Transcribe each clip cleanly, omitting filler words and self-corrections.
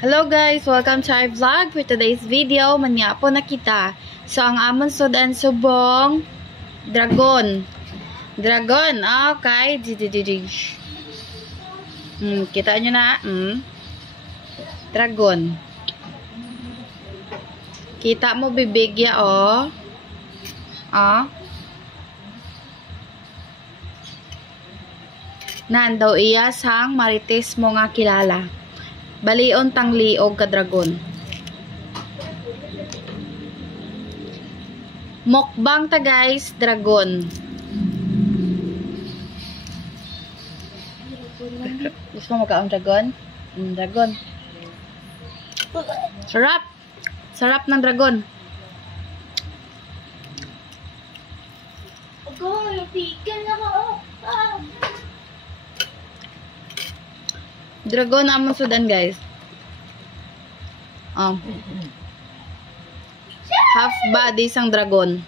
Hello guys! Welcome to our vlog. For today's video, manya po na kita. So, ang amon sudan subong dragon. Dragon, okay. Kita nyo na. Dragon. Kita mo bibigya, oh. Nandaw iya sang marites mo nga kilala. Balion tang liog ka dragon. Mukbang ta guys, dragon. Gusto mo magkaon dragon? Dragon. Sarap. Sarap ng dragon. Dragon amon sudan guys. Half body sang dragon.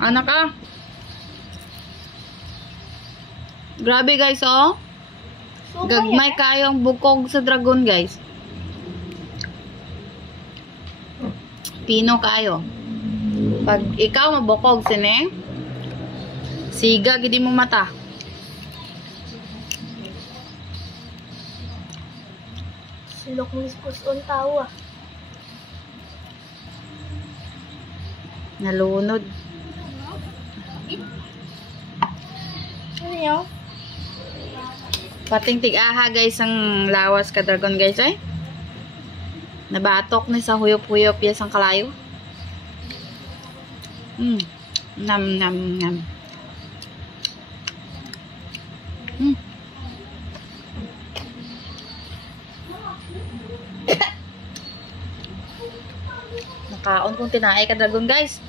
Anak ah. Grabe guys, oh. Gagmay kayong bukog sa dragon guys. Pino kayo. Pag ikaw mabukog sine, siga gidi mo mata. Silok miskus on tawa. Nalunod. Ano yun? Pating tig-aha guys ang lawas ka dragon guys eh. Nabatok ni sa huyop-huyop yes ang kalayo. Nam nam nam. Nakaon kung tinae ka dragon guys.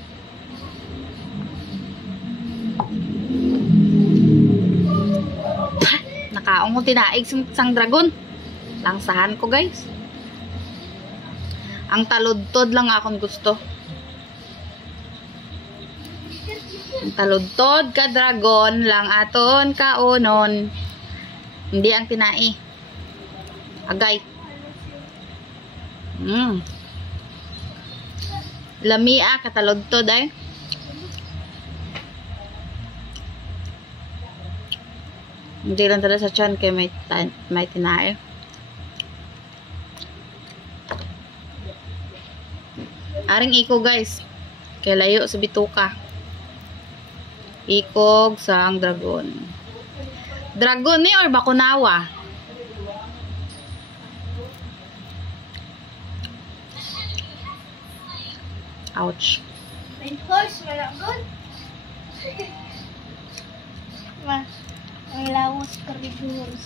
Nakaon kung tinaig sang dragon. Langsahan ko guys. Ang taludtod lang akong gusto. Ang taludtod ka dragon lang aton kaunon. Hindi ang tinai. Agay. Lamia ka taludtod ay. Hindi lang talaga sa tiyan kaya may tinai. Aring iko guys. Kaya layo sa bituka. Ikog sang dragon. Dragon ni or bakunawa? Ouch. May horse, malagon. Ang lawas karibos.